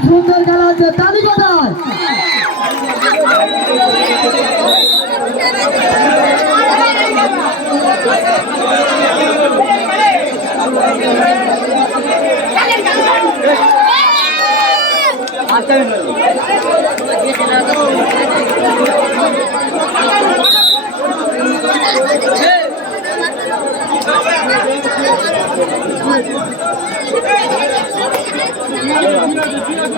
সুন্দর খেলা হচ্ছে তালি কোথায় লাইট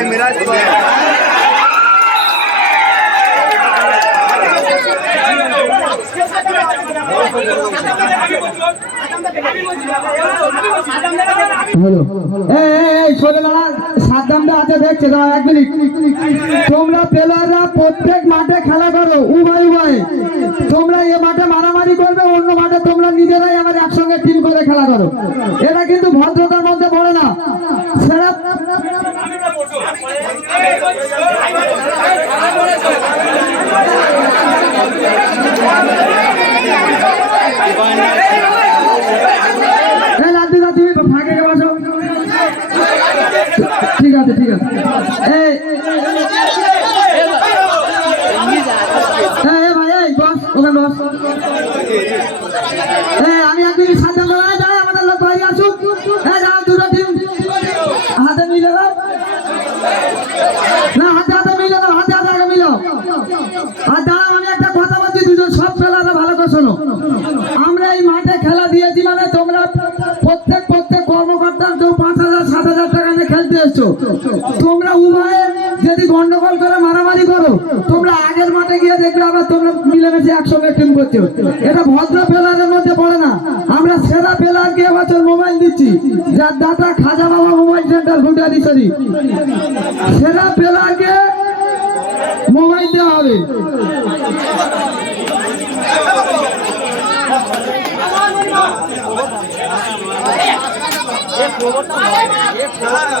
আগ মেরা হলো এই এই শোনে না সাদ্দামটা হাতে দেখছে দাঁড়া এক মিনিট। তোমরা প্লেয়াররা প্রত্যেক মাঠে খেলা করো, উভয় উভয়। তোমরা এ মাঠে মারামারি করবে, অন্য মাঠে তোমরা নিজেরাই আমার একসঙ্গে টিম করে খেলা করো। এটা কিন্তু ভদ্রতার মধ্যে পড়ে না সেটা এই লাড্ডুদা তুমি ফাঁকে গে বসো ঠিক আছে ঠিক আছে। এই। ভাই বস ওখানে বস। আমি একদিন সাথে আর দাঁড়াও, আমি একটা কথা বলছি, দুজন সব খেলাটা ভালো করে শোনো। আমরা এই মাঠে খেলা দিয়েছি মানে তোমরা প্রত্যেক প্রত্যেক কর্মকর্তার কেউ পাঁচ হাজার, সাত হাজার টাকা নিয়ে খেলতে এসছো। তোমরা উভয়ে যদি গন্ডগোল করে, মারামারি করো, তোমরা আগের মাঠে গিয়ে দেখবে আবার তোমরা মিলেমিশে একসঙ্গে টিম করছ। এটা ভদ্র প্লেয়ারের মধ্যে পড়ে না। আমরা সেরা প্লেয়ারকে এবছর মোবাইল দিচ্ছি। যার দাতা খাজা বাবা মোবাইল সেন্টার ফুটারি সরি। সেরা প্লেয়ারকে দেওয়া হবে। এখন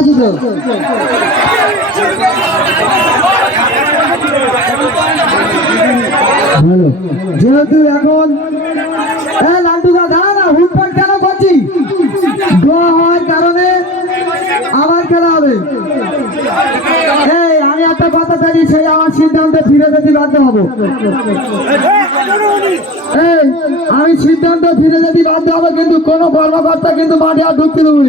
কারা যেহেতু এখন, এ লান্টুদা দাঁড়া না হুটপাট কেন করছি ড্র হওয়ার কারণে আবার খেলা হবে। এই, আমি একটা কথা জানি, সেই আমার সিদ্ধান্তে ফিরে যেতে বাধ্য হব। এই, আমি সিদ্ধান্ত ফিরে যেতে বাধ্য হব, কিন্তু কোনো কর্মকর্তা কিন্তু মাঠে আর ঢুকতে দেবো